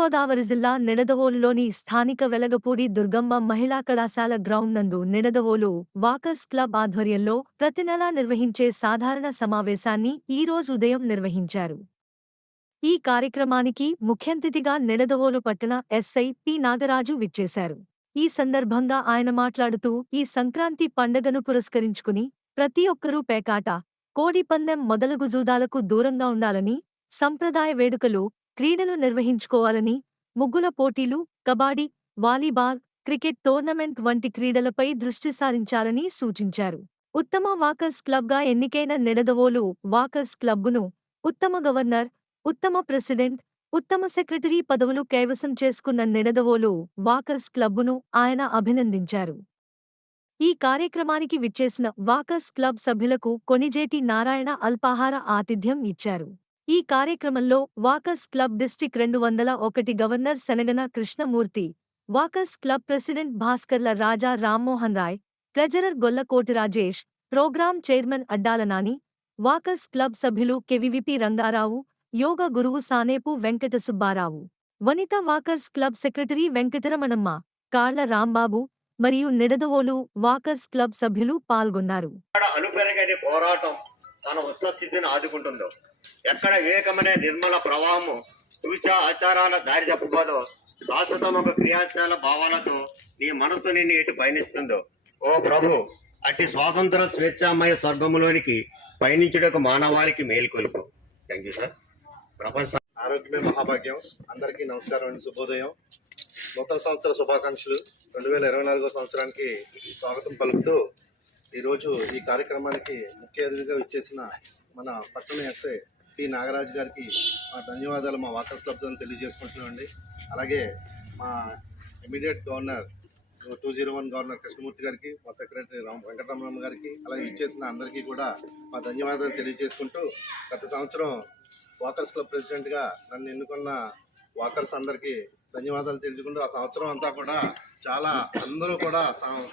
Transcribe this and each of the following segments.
తూర్పుగోదావరి జిల్లా నిడదవోలులోని స్థానిక వెలగపూడి దుర్గమ్మ మహిళా కళాశాల గ్రౌండ్ నందు నిడదవోలు వాకర్స్ క్లబ్ ఆధ్వర్యంలో ప్రతి నెలా నిర్వహించే సాధారణ సమావేశాన్ని ఈ రోజు ఉదయం నిర్వహించారు. ఈ కార్యక్రమానికి ముఖ్యంతిథిగా నిడదవోలు పట్టణ ఎస్ఐ పి నాగరాజు విచ్చేశారు. ఈ సందర్భంగా ఆయన మాట్లాడుతూ ఈ సంక్రాంతి పండగను పురస్కరించుకుని ప్రతి ఒక్కరూ పేకాట కోడిపందెం మొదలగు జూదాలకు దూరంగా ఉండాలని సంప్రదాయ వేడుకలు క్రీడలు నిర్వహించుకోవాలని ముగ్గుల పోటీలు కబాడీ వాలీబాల్ క్రికెట్ టోర్నమెంట్ వంటి క్రీడలపై దృష్టి సారించాలని సూచించారు. ఉత్తమ వాకర్స్ క్లబ్గా ఎన్నికైన నిడదవోలు వాకర్స్ క్లబ్బును ఉత్తమ గవర్నర్ ఉత్తమ ప్రెసిడెంట్ ఉత్తమ సెక్రటరీ పదవులు కైవసం చేసుకున్న నిడదవోలు వాకర్స్ క్లబ్బును ఆయన అభినందించారు. ఈ కార్యక్రమానికి విచ్చేసిన వాకర్స్ క్లబ్ సభ్యులకు కొనిజేటి నారాయణ అల్పాహార ఆతిథ్యం ఇచ్చారు. ఈ కార్యక్రమంలో వాకర్స్ క్లబ్ డిస్టిక్ రెండు వందల ఒకటి governor Shanagana Krishnamurthy walkers club president Bhaskarla Raja Rammohan Rai treasurer Gollakoti Rajesh programme chairman Addala Nani walkers club సభ్యులు కెవివిపి రంగారావు యోగ గురువు Sanepu Venkata Subbarao Vanitha walkers club secretary Venkataramanamma Kalla Rambabu మరియు Nidadavolu walkers club సభ్యులు పాల్గొన్నారు. పోరాటం తన ఉత్సస్థితిని ఆదుకుంటుందో? ఎక్కడ వివేకమనే నిర్మల ప్రవాహము తుచ ఆచారాల దారి తప్పుకోదో శాశ్వతమొక క్రియాశీల భావాలతో నీ మనసు నిన్ను ఇటు పయనిస్తుందో. ఓ ప్రభు అట్టి స్వాతంత్ర స్వేచ్ఛామయ స్వర్గములోనికి పయనించుటకు మానవాళికి మేల్కొలుపు. థ్యాంక్ యూ సార్ ప్రపంచ ఆరోగ్యమే మహాభాగ్యం. అందరికీ నమస్కారం అండి శుభోదయం. నూతన సంవత్సర శుభాకాంక్షలు. రెండు వేల ఇరవై నాలుగో సంవత్సరానికి స్వాగతం పలుకుతూ ఈరోజు ఈ కార్యక్రమానికి ముఖ్య అతిథిగా ఇచ్చేసిన మన పట్టణ ఎస్ఐ పి. నాగరాజు గారికి మా ధన్యవాదాలు మా వాకర్స్ క్లబ్ అని తెలియజేసుకుంటున్నామండి. అలాగే మా immediate governor two zero one governor Krishnamurthy గారికి మా సెక్రటరీ రామ్ వెంకటరమణ గారికి అలాగే ఇచ్చేసిన అందరికీ కూడా మా ధన్యవాదాలు తెలియజేసుకుంటూ గత సంవత్సరం వాకర్స్ క్లబ్ ప్రెసిడెంట్గా నన్ను ఎన్నుకున్న వాకర్స్ అందరికీ ధన్యవాదాలు తెలుసుకుంటూ ఆ సంవత్సరం అంతా కూడా చాలా అందరూ కూడా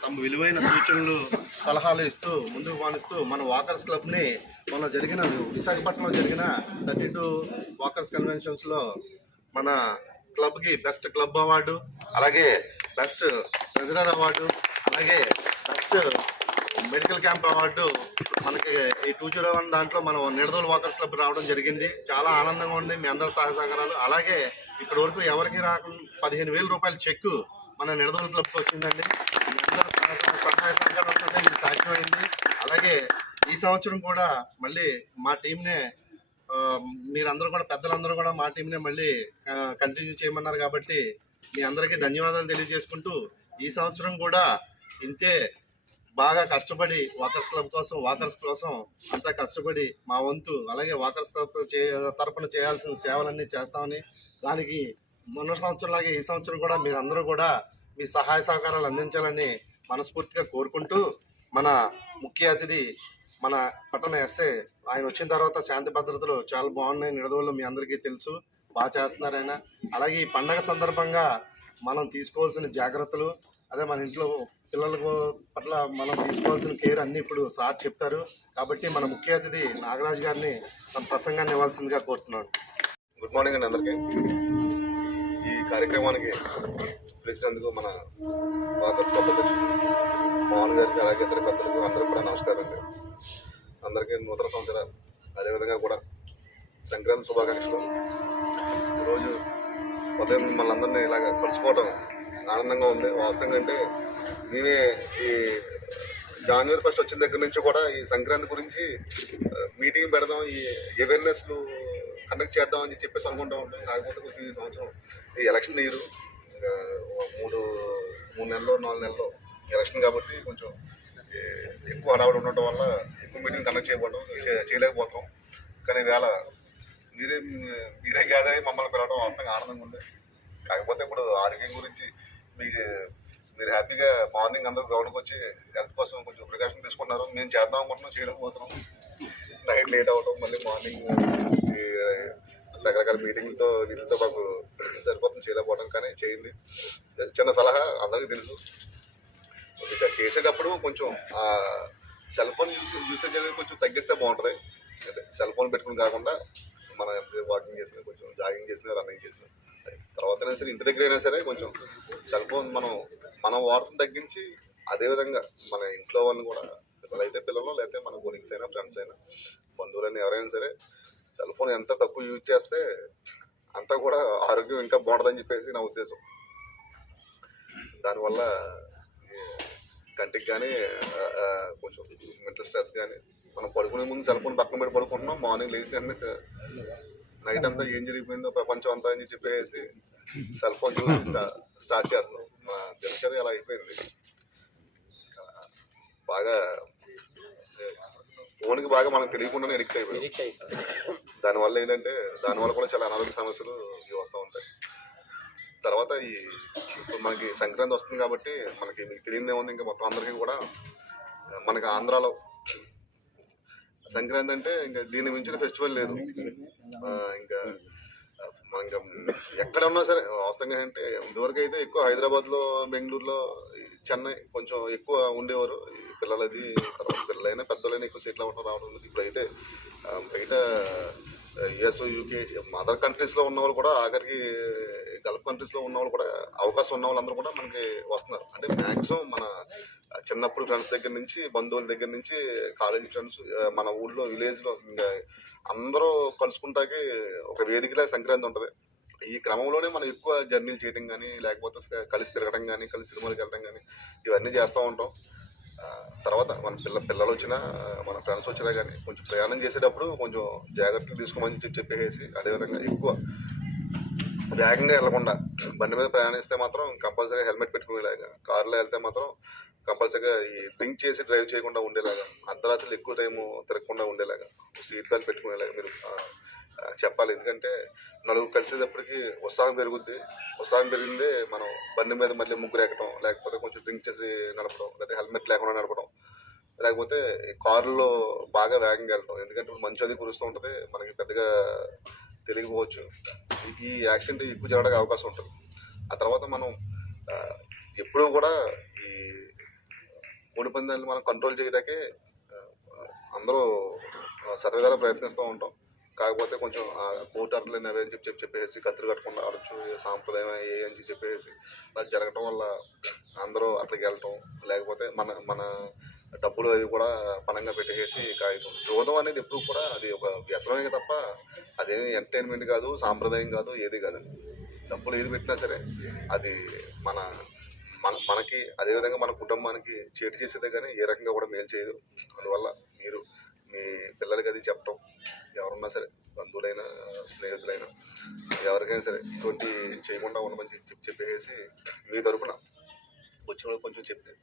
తమ విలువైన సూచనలు సలహాలు ఇస్తూ ముందుకు పాలిస్తూ మన వాకర్స్ క్లబ్ని మొన్న జరిగిన విశాఖపట్నంలో జరిగిన థర్టీ టూ వాకర్స్ కన్వెన్షన్స్లో మన క్లబ్కి బెస్ట్ క్లబ్ అవార్డు అలాగే బెస్ట్ ట్రెజరర్ అవార్డు అలాగే బెస్ట్ మెడికల్ క్యాంప్ అవార్డు మనకి ఈ టూ జీరో వన్ దాంట్లో మనం నిడదోలు వాకర్స్ క్లబ్ రావడం జరిగింది. చాలా ఆనందంగా ఉంది. మీ అందరి సహాయ సహకారాలు అలాగే ఇప్పటి వరకు ఎవరికి రాకుండా పదిహేను వేల రూపాయల చెక్ మన నిడదోలు క్లబ్కి వచ్చిందండి. మీ అందరి సహాయ సహకారాలతోనే ఇది సాధ్యమైంది. అలాగే ఈ సంవత్సరం కూడా మళ్ళీ మా టీంనే మీరందరూ కూడా పెద్దలందరూ కూడా మా టీంనే మళ్ళీ కంటిన్యూ చేయమన్నారు కాబట్టి మీ అందరికీ ధన్యవాదాలు తెలియజేసుకుంటూ ఈ సంవత్సరం కూడా ఇంతే బాగా కష్టపడి వాకర్స్ క్లబ్ కోసం వాకర్స్ కోసం అంతా కష్టపడి మా వంతు అలాగే వాకర్స్ క్లబ్ చే తరపున చేయాల్సిన సేవలన్నీ చేస్తామని దానికి మొన్న సంవత్సరంలాగే ఈ సంవత్సరం కూడా మీరందరూ కూడా మీ సహాయ సహకారాలు అందించాలని మనస్ఫూర్తిగా కోరుకుంటూ మన ముఖ్య అతిథి మన పట్టణ ఎస్ఏ ఆయన వచ్చిన తర్వాత శాంతి భద్రతలు చాలా బాగున్నాయి నిడదవులు మీ అందరికీ తెలుసు బాగా చేస్తున్నారు ఆయన. అలాగే ఈ పండగ సందర్భంగా మనం తీసుకోవాల్సిన జాగ్రత్తలు అదే మన ఇంట్లో పిల్లలకు పట్ల మనం తీసుకోవాల్సిన కేర్ అన్ని ఇప్పుడు సార్ చెప్తారు. కాబట్టి మన ముఖ్య అతిథి నాగరాజు గారిని తన ప్రసంగాన్ని ఇవ్వాల్సిందిగా కోరుతున్నాను. గుడ్ మార్నింగ్ అండి అందరికీ. ఈ కార్యక్రమానికి పిలిచినందుకు మన వాకర్స్ క్లబ్ అధ్యక్షుడు మోహన్ గారికి అలాగే ఇతర పెద్దలకు అందరూ కూడా నమస్కారం అండి అందరికీ నూతన సంవత్సర అదేవిధంగా కూడా సంక్రాంతి శుభాకాంక్షలు. ఈరోజు ఉదయం మనందరినీ ఇలాగ కలుసుకోవడం ఆనందంగా ఉంది. వాస్తవంగా అంటే మేమే ఈ జనవరి ఫస్ట్ వచ్చిన దగ్గర నుంచి కూడా ఈ సంక్రాంతి గురించి మీటింగ్ పెడదాం ఈ అవేర్నెస్లు కండక్ట్ చేద్దాం అని చెప్పేసి అనుకుంటా ఉంటాం. కాకపోతే కొంచెం ఈ సంవత్సరం ఈ ఎలక్షన్ ఇయర్ మూడు మూడు నెలలు నాలుగు నెలలు ఎలక్షన్ కాబట్టి కొంచెం ఎక్కువ హడావుడు ఉండటం వల్ల ఎక్కువ మీటింగ్ కండక్ట్ చేయకపోవడం చేయలేకపోతాం. కానీ వేళ మీరే మీరే కాదే మమ్మల్ని పిలవడం వాస్తవంగా ఆనందంగా ఉంది. కాకపోతే ఇప్పుడు ఆరోగ్యం గురించి మీకు మీరు హ్యాపీగా మార్నింగ్ అందరూ గ్రౌండ్కి వచ్చి హెల్త్ కోసం కొంచెం ప్రికాషన్ తీసుకున్నారు. మేము చేద్దాం అనుకుంటున్నాం చేయలేకపోతున్నాం నైట్ లేట్ అవ్వడం మళ్ళీ మార్నింగ్ రకరకాల మీటింగ్లతో వీటితో మాకు సరిపోతుంది చేయలేకపోవడం కానీ చేయండి. చిన్న సలహా అందరికీ తెలుసు. ఇక చేసేటప్పుడు కొంచెం సెల్ ఫోన్ యూస్ యూసేజ్ అనేది కొంచెం తగ్గిస్తే బాగుంటుంది. సెల్ ఫోన్ పెట్టుకుని కాకుండా మనం ఎంతసేపు వాకింగ్ చేసినా కొంచెం జాగింగ్ చేసినా రన్నింగ్ చేసినా. తర్వాత అయినా సరే ఇంటి దగ్గర అయినా సరే కొంచెం సెల్ ఫోన్ మనం మనం వాడటం తగ్గించి అదేవిధంగా మన ఇంట్లో వాళ్ళని కూడా పిల్లలైతే పిల్లలు లేకపోతే మన కొలీగ్స్ అయినా ఫ్రెండ్స్ అయినా బంధువులైనా ఎవరైనా సరే సెల్ ఫోన్ ఎంత తక్కువ యూజ్ చేస్తే అంతా కూడా ఆరోగ్యం ఇంకా బాగుంటుందని చెప్పేసి నా ఉద్దేశం. దానివల్ల కంటికి కానీ కొంచెం మెంటల్ స్ట్రెస్ కానీ మనం పడుకునే ముందు సెల్ ఫోన్ పక్కన పెట్టి పడుకుంటున్నాం మార్నింగ్ లేచిన వెంటనే నైట్ అంతా ఏం జరిగిపోయిందో ప్రపంచం అంతా అని చెప్పేసి సెల్ ఫోన్ చూసి స్టా- స్టార్ట్ చేస్తున్నాం. మన దినచర్య అలా అయిపోయింది. బాగా ఫోన్కి బాగా మనకు తెలియకుండానే ఎడిక్ట్ అయిపోయింది దానివల్ల ఏంటంటే దానివల్ల కూడా చాలా అనారోగ్య సమస్యలు ఇవి వస్తూ ఉంటాయి. తర్వాత ఈ ఇప్పుడు మనకి సంక్రాంతి వస్తుంది కాబట్టి మనకి మీకు తెలియదే ఉంది. ఇంకా మొత్తం అందరికీ కూడా మనకి ఆంధ్రాలో సంక్రాంతి అంటే ఇంకా దీన్ని మించిన ఫెస్టివల్ లేదు. ఇంకా మన ఇంకా ఎక్కడ ఉన్నా సరే వాస్తవంగా అంటే ఇదివరకు అయితే ఎక్కువ హైదరాబాద్లో బెంగళూరులో చెన్నై కొంచెం ఎక్కువ ఉండేవారు. ఈ పిల్లలది తర్వాత పిల్లలైనా పెద్దలైనా ఎక్కువ సెటిల్ అవ్వడం రావడం ఇప్పుడైతే బయట యుఎస్ యూకే అదర్ కంట్రీస్లో ఉన్న వాళ్ళు కూడా ఆఖరికి గల్ఫ్ కంట్రీస్లో ఉన్న వాళ్ళు కూడా అవకాశం ఉన్న వాళ్ళందరూ కూడా మనకి వస్తున్నారు. అంటే మ్యాక్సిమం మన చిన్నప్పుడు ఫ్రెండ్స్ దగ్గర నుంచి బంధువుల దగ్గర నుంచి కాలేజీ ఫ్రెండ్స్ మన ఊళ్ళో విలేజ్లో ఇంకా అందరూ కలుసుకుంటాకి ఒక వేదికలా సంక్రాంతి ఉంటుంది. ఈ క్రమంలోనే మనం ఎక్కువ జర్నీలు చేయడం కానీ లేకపోతే కలిసి తిరగడం కానీ కలిసి సినిమాలకు వెళ్ళడం కానీ ఇవన్నీ చేస్తూ ఉంటాం. తర్వాత మన పిల్ల పిల్లలు వచ్చినా మన ఫ్రెండ్స్ వచ్చినా కానీ కొంచెం ప్రయాణం చేసేటప్పుడు కొంచెం జాగ్రత్తలు తీసుకోమని చెప్పి చెప్పేసి అదేవిధంగా ఎక్కువ వేగంగా వెళ్ళకుండా బండి మీద ప్రయాణిస్తే మాత్రం కంపల్సరీ హెల్మెట్ పెట్టుకునేలాగా కారులో వెళ్తే మాత్రం కంపల్సరీగా ఈ డ్రింక్ చేసి డ్రైవ్ చేయకుండా ఉండేలాగా అర్ధరాత్రులు ఎక్కువ టైము తిరగకుండా ఉండేలాగా సీట్ బెల్ట్ పెట్టుకునేలాగా మీరు చెప్పాలి. ఎందుకంటే నలుగురు కలిసేటప్పటికి ఉత్సాహం పెరుగుద్ది. ఉత్సాహం పెరిగిందే మనం బండి మీద మళ్ళీ ముగ్గురు ఎక్కడం లేకపోతే కొంచెం డ్రింక్ చేసి నడపడం లేకపోతే హెల్మెట్ లేకుండా నడపడం లేకపోతే కారులో బాగా వేగంగా వెళ్ళడం ఎందుకంటే మంచి మంచు అది కురుస్తూ ఉంటుంది మనకి పెద్దగా తెలియకపోవచ్చు. ఈ యాక్సిడెంట్ ఎక్కువ జరగడానికి అవకాశం ఉంటుంది. ఆ తర్వాత మనం ఎప్పుడూ కూడా ఈ మూడు పందాలను మనం కంట్రోల్ చేయడానికే అందరూ ఆ, ప్రయత్నిస్తూ ఉంటాం. కాకపోతే కొంచెం కోర్టు అట్లని అవే అని చెప్పి చెప్పి చెప్పేసి కత్తిరి కట్టకుండా ఆడొచ్చు సాంప్రదాయం ఏ అని చెప్పి చెప్పేసి అలా జరగడం వల్ల అందరూ అక్కడికి వెళ్ళటం లేకపోతే మన మన డబ్బులు అవి కూడా పణంగా పెట్టేసి కాయటం. జోదం అనేది ఎప్పుడు కూడా అది ఒక వ్యసనమే తప్ప అదేమి ఎంటర్టైన్మెంట్ కాదు సాంప్రదాయం కాదు ఏది కాదు. డబ్బులు ఏది పెట్టినా సరే అది మన మన మనకి అదేవిధంగా మన కుటుంబానికి చేటు చేసేదే కానీ ఏ రకంగా కూడా మేలు చేయదు. అందువల్ల మీరు మీ పిల్లలకి అది చెప్పటం ఎవరున్నా సరే బంధువులైనా స్నేహితులైనా ఎవరికైనా సరే ఇటువంటి చేయకుండా ఉండమని చెప్పి చెప్పేసి మీ తరపున వచ్చిన కొంచెం చెప్పి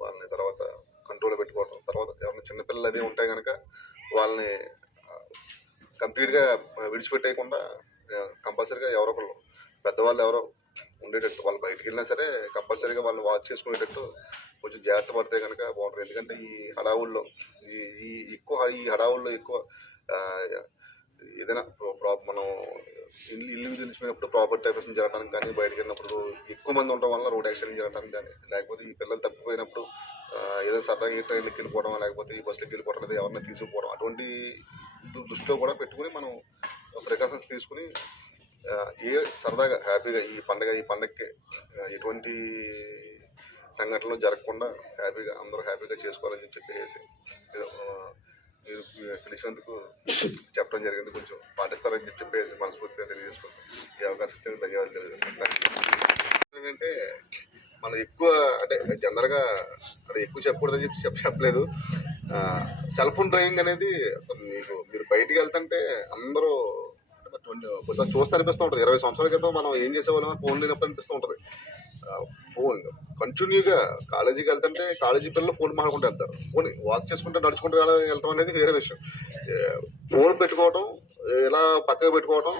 వాళ్ళని తర్వాత కంట్రోల్ పెట్టుకోవడం తర్వాత ఎవరైనా చిన్నపిల్లలు అదే ఉంటాయి కనుక వాళ్ళని కంప్లీట్గా విడిచిపెట్టేయకుండా కంపల్సరీగా ఎవరో ఒకళ్ళు పెద్దవాళ్ళు ఎవరో ఉండేటట్టు వాళ్ళు బయటికి వెళ్ళినా సరే కంపల్సరీగా వాళ్ళని వాచ్ చేసుకునేటట్టు కొంచెం జాగ్రత్త పడితే కనుక బాగుంటుంది. ఎందుకంటే ఈ హడావుల్లో ఈ ఈ ఎక్కువ ఈ హడావుల్లో ఎక్కువ ఏదైనా ప్రా- మనం ఇల్లు ఇల్లు తెలిసిపోయినప్పుడు ప్రాపర్టీ టైప్స్ జరగడానికి కానీ బయటకు వెళ్ళినప్పుడు ఎక్కువ మంది ఉండడం వల్ల రోడ్ యాక్సిడెంట్ జరగడానికి కానీ లేకపోతే ఈ పిల్లలు తప్పిపోయినప్పుడు ఏదైనా సరదాగా ఈ ట్రైన్కి వెళ్ళిపోవడం లేకపోతే ఈ బస్సులకు వెళ్ళిపోవడం లేదా ఎవరిని తీసుకుపోవడం అటువంటి దు- దృష్టిలో కూడా పెట్టుకుని మనం ప్రికాషన్స్ తీసుకుని ఏ సరదాగా హ్యాపీగా ఈ పండగ ఈ పండగకి ఎటువంటి సంఘటనలు జరగకుండా హ్యాపీగా అందరూ హ్యాపీగా చేసుకోవాలని చెప్పేసి మీరు పిలిచినందుకు చెప్పడం జరిగింది. కొంచెం పాటిస్తారని చెప్పి చెప్పేసి మనస్ఫూర్తిగా తెలియజేసుకుంటాం ఈ అవకాశం ఇచ్చేందుకు ధన్యవాదాలు తెలియజేస్తాను ఏంటంటే మనం ఎక్కువ అంటే జనరల్గా అంటే ఎక్కువ చెప్పకూడదని చెప్పి చెప్ప చెప్పలేదు. సెల్ ఫోన్ డ్రైవింగ్ అనేది అసలు మీకు మీరు బయటికి వెళ్తుంటే అందరూ ట్వంటీ ఒకసారి చూస్తే అనిపిస్తూ ఉంటుంది ఇరవై సంవత్సరాల క్రితం మనం ఏం చేసేవాళ్ళం? ఫోన్ లేనప్పుడు అనిపిస్తూ ఉంటుంది. ఫోన్ కంటిన్యూగా కాలేజీకి వెళ్తుంటే కాలేజీ పిల్లలు ఫోన్ మాట్లాడుకుంటూ వెళ్తారు. ఫోన్ వాక్ చేసుకుంటూ నడుచుకుంటూ వెళ్ళడం అనేది వేరే విషయం. ఫోన్ పెట్టుకోవడం ఇలా పక్కకు పెట్టుకోవడం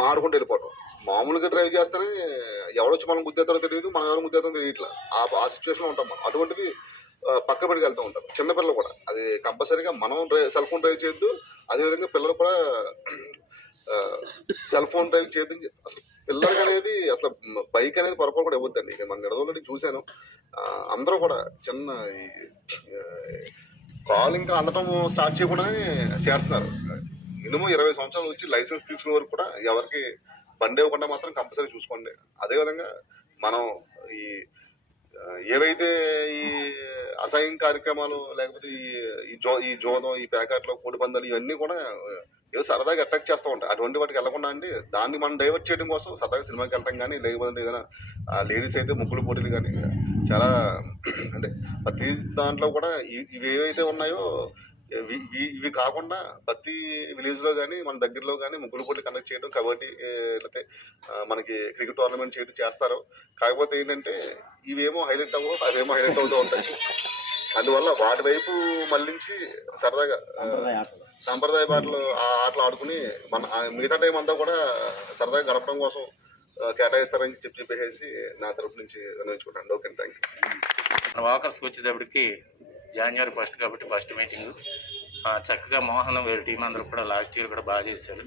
మాడుకుంటూ వెళ్ళిపోవడం మామూలుగా డ్రైవ్ చేస్తేనే ఎవడొచ్చి మనం గుద్దేతారో తెలియదు మనం ఎవరు గుద్దేస్తారో తెలియట్లా. ఆ ఆ సిచ్యువేషన్లో ఉంటాం మనం. అటువంటిది పక్క పెట్టుకు వెళ్తూ ఉంటారు చిన్నపిల్లలు కూడా. అది కంపల్సరీగా మనం డ్రైవ్ సెల్ ఫోన్ డ్రైవ్ చేయొద్దు. అదేవిధంగా పిల్లలు కూడా సెల్ ఫోన్ డ్రైవ్ చేతి అసలు పిల్లలకి అనేది అసలు బైక్ అనేది పొరపాటు కూడా ఇవ్వద్దండి. నేను మన నిడదోళ్ళని చూశాను. అందరూ కూడా చిన్న ఈ కాల్ ఇంకా అందటం స్టార్ట్ చేయకుండానే చేస్తున్నారు. మినిమం ఇరవై సంవత్సరాలు వచ్చి లైసెన్స్ తీసుకునే వరకు కూడా ఎవరికి బండి ఇవ్వకుండా మాత్రం కంపల్సరీ చూసుకోండి. అదేవిధంగా మనం ఈ ఏవైతే ఈ అసహ్యం కార్యక్రమాలు లేకపోతే ఈ జో ఈ జోదం ఈ ప్యాకెట్లు కోడి పందాలు ఇవన్నీ కూడా ఏదో సరదాగా అటాక్ చేస్తూ ఉంటాయి అటువంటి వాటికి వెళ్ళకుండా అండి దాన్ని మనం డైవర్ట్ చేయడం కోసం సరదాగా సినిమాకి వెళ్ళటం కానీ లేకపోతే ఏదైనా లేడీస్ అయితే ముగ్గులు పోటీలు కానీ చాలా అంటే ప్రతి దాంట్లో కూడా ఇవి ఏవైతే ఉన్నాయో ఇవి ఇవి- కాకుండా ప్రతి విలేజ్లో కానీ మన దగ్గరలో కానీ ముగ్గులు పోటీలు కండక్ట్ చేయడం కబడ్డీ లేకపోతే మనకి క్రికెట్ టోర్నమెంట్ చేయడం చేస్తారు. కాకపోతే ఏంటంటే ఇవేమో హైలైట్ అవ్వవు అవేమో హైలైట్ అవుతూ ఉంటాయి. అందువల్ల వాటి వైపు మళ్ళించి సరదాగా సాంప్రదాయ ఆటలు. ఆ ఆటలు ఆడుకుని మన ఆ మిగతా టైం అంతా కూడా సరదాగా గడపడం కోసం కేటాయిస్తారని చెప్పి చెప్పేసి నా తరపు నుంచి వినియోగించుకుంటాను. ఓకే థ్యాంక్ యూ వాకర్స్కి వచ్చేటప్పటికి జనవరి ఫస్ట్ కాబట్టి ఫస్ట్ మీటింగ్. చక్కగా మోహన్ వీరి టీం అందరూ కూడా లాస్ట్ ఇయర్ కూడా బాగా చేశారు.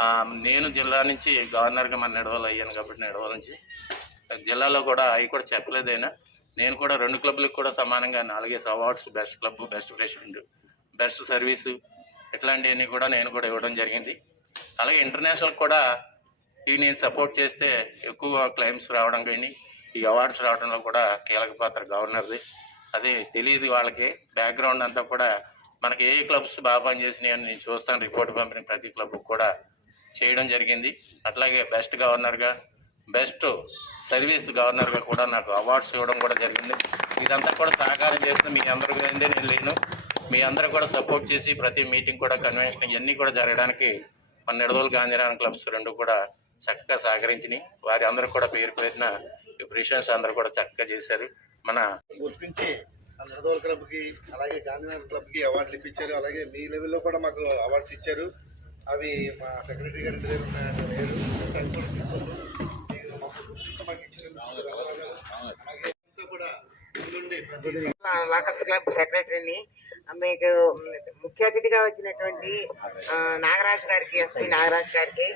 ఆ, నేను జిల్లా నుంచి గవర్నర్గా మన నిడవలు అయ్యాను కాబట్టి నిడవల నుంచి జిల్లాలో కూడా అవి కూడా చెప్పలేదైనా నేను కూడా రెండు క్లబ్లకు కూడా సమానంగా నాలుగేసి awards best club best president best service ఇట్లాంటివన్నీ కూడా నేను కూడా ఇవ్వడం జరిగింది. అలాగే ఇంటర్నేషనల్ కూడా ఇవి నేను సపోర్ట్ చేస్తే ఎక్కువ క్లైమ్స్ రావడం కానీ ఈ అవార్డ్స్ రావడంలో కూడా కీలక పాత్ర గవర్నర్ది. అది తెలియదు వాళ్ళకి. బ్యాక్గ్రౌండ్ అంతా కూడా మనకి ఏ క్లబ్స్ బాగా పనిచేసినాయి అని నేను చూస్తాను. రిపోర్ట్ పంపిన ప్రతి క్లబ్ కూడా చేయడం జరిగింది. అట్లాగే బెస్ట్ గవర్నర్గా బెస్ట్ సర్వీస్ గవర్నర్గా కూడా నాకు అవార్డ్స్ ఇవ్వడం కూడా జరిగింది. ఇదంతా కూడా సహకారం చేసిన మీ అందరి గురించి నేను లేను. మీ అందరూ కూడా సపోర్ట్ చేసి ప్రతి మీటింగ్ కూడా కన్వెన్షన్ ఇవన్నీ కూడా జరగడానికి మన నిడదోలు గాంధీనారాయణ క్లబ్స్ రెండు కూడా చక్కగా సహకరించినాయి. వారి అందరూ కూడా పేరు పేరున ప్రిషన్స్ అందరూ కూడా చక్కగా చేశారు. మన గుర్తించి నిడదోలు క్లబ్కి అలాగే గాంధీనగర్ క్లబ్కి అవార్డులు ఇప్పించారు. అలాగే మీ లెవెల్లో కూడా మాకు అవార్డ్స్ ఇచ్చారు. అవి మా సెక్రటరీ గారి దగ్గర ఉన్నాయి, వాకర్స్ క్లబ్ సెక్రటరీని మీకు ముఖ్య అతిథిగా వచ్చినటువంటి నాగరాజు గారికి ఎస్పి నాగరాజు గారికి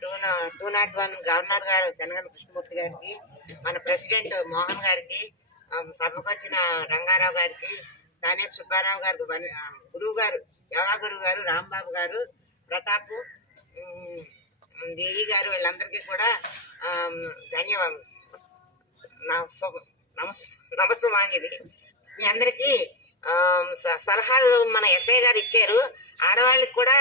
టూ నా- టూ నాట్ వన్ గవర్నర్ గారు శనగన్ కృష్ణమూర్తి గారికి మన ప్రెసిడెంట్ మోహన్ గారికి సభకు వచ్చిన రంగారావు గారికి సానేపు సుబ్బారావు గారికి గురువు గారు యోగా గురువు గారు రాంబాబు గారు ప్రతాప్ దేవి గారు వీళ్ళందరికీ కూడా ధన్యవాదం ధన్యవాదాలు నమస్ నమస్సుమాంజలి మీ అందరికీ స- సలహాలు మన ఎస్ఐ గారు ఇచ్చారు ఆడవాళ్ళకి కూడా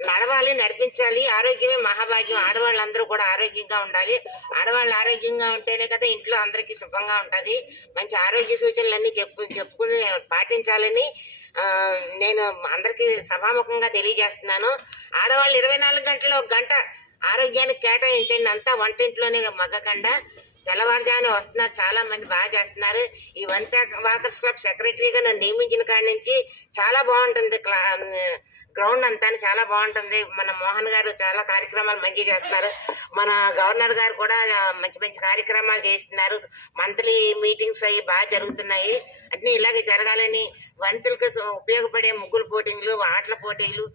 నడవాలి నడిపించాలి ఆరోగ్యమే మహాభాగ్యం ఆడవాళ్ళందరూ కూడా ఆరోగ్యంగా ఉండాలి ఆడవాళ్ళు ఆరోగ్యంగా ఉంటేనే కదా ఇంట్లో అందరికీ శుభంగా ఉంటుంది మంచి ఆరోగ్య సూచనలన్నీ చెప్పు చెప్పుకుని పాటించాలని నేను అందరికీ సభాముఖంగా తెలియజేస్తున్నాను ఆడవాళ్ళు ఇరవై నాలుగు గంటలు ఒక గంట ఆరోగ్యానికి కేటాయించండి. అంతా వంటింట్లోనే మగ్గకుండా తెల్లవారుజామున వస్తున్నారు. చాలా మంది బాగా చేస్తున్నారు. ఈ వంత వాకర్స్ క్లబ్ సెక్రటరీగా నన్ను నియమించిన కాడి నుంచి చాలా బాగుంటుంది. క్లా గ్రౌండ్ అంతా చాలా బాగుంటుంది. మన మోహన్ గారు చాలా కార్యక్రమాలు మంచిగా చేస్తున్నారు. మన గవర్నర్ గారు కూడా మంచి మంచి కార్యక్రమాలు చేస్తున్నారు. మంత్లీ మీటింగ్స్ అవి బాగా జరుగుతున్నాయి. అన్నీ ఇలాగే జరగాలని వంతులకు ఉపయోగపడే ముగ్గులు పోటీలు ఆటల పోటీలు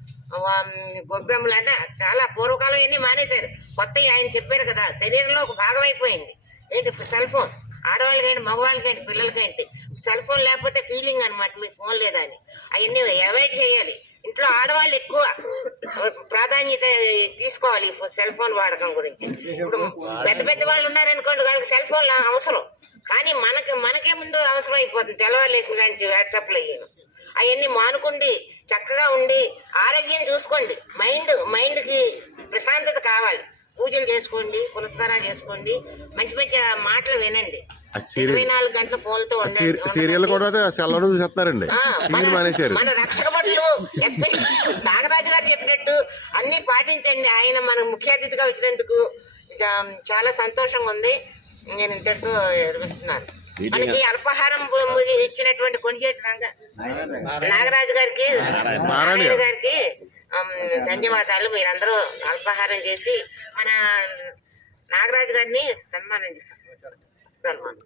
గొబ్బెమ్మలు అంటే చాలా పూర్వకాలం ఇవన్నీ మానేశారు. కొత్త ఆయన చెప్పారు కదా శరీరంలో ఒక భాగం అయిపోయింది. ఏంటి సెల్ ఫోన్ ఆడవాళ్ళకేంటి మగవాళ్ళకేంటి పిల్లలకేంటి సెల్ ఫోన్ లేకపోతే ఫీలింగ్ అనమాట మీకు ఫోన్ లేదా అని. అవన్నీ అవాయిడ్ చేయాలి. ఇంట్లో ఆడవాళ్ళు ఎక్కువ ప్రాధాన్యత తీసుకోవాలి సెల్ ఫోన్ వాడకం గురించి. ఇప్పుడు పెద్ద పెద్ద వాళ్ళు ఉన్నారనుకోండి వాళ్ళకి సెల్ ఫోన్ అవసరం. కానీ మనకి మనకే ముందు అవసరం అయిపోతుంది. తెల్లవారులేసిన నుంచి వాట్సాప్లో అయ్యాను అవన్నీ మానుకుండి చక్కగా ఉండి ఆరోగ్యం చూసుకోండి. మైండ్ మైండ్కి ప్రశాంతత కావాలి. పూజలు చేసుకోండి పునస్కారాలు చేసుకోండి మంచి మంచి మాటలు వినండి. ఇరవై నాలుగు గంటల ఫోన్తో సీరియల్ కూడా ఆ, మన రక్షక భటులు ఎస్పీ నాగరాజు గారు చెప్పినట్టు అన్ని పాటించండి. ఆయన మన ముఖ్య అతిథిగా వచ్చినందుకు చాలా సంతోషంగా ఉంది. నేను ఇంతటితో నిర్వహిస్తున్నాను మనకి అల్పాహారం ఇచ్చినటువంటి కొనిగేటి రంగ నాగరాజు గారికి నారాయణ. గారికి ధన్యవాదాలు. మీరందరూ అల్పాహారం చేసి మన నాగరాజు గారిని సన్మానం చేస్తారు. సన్మానం.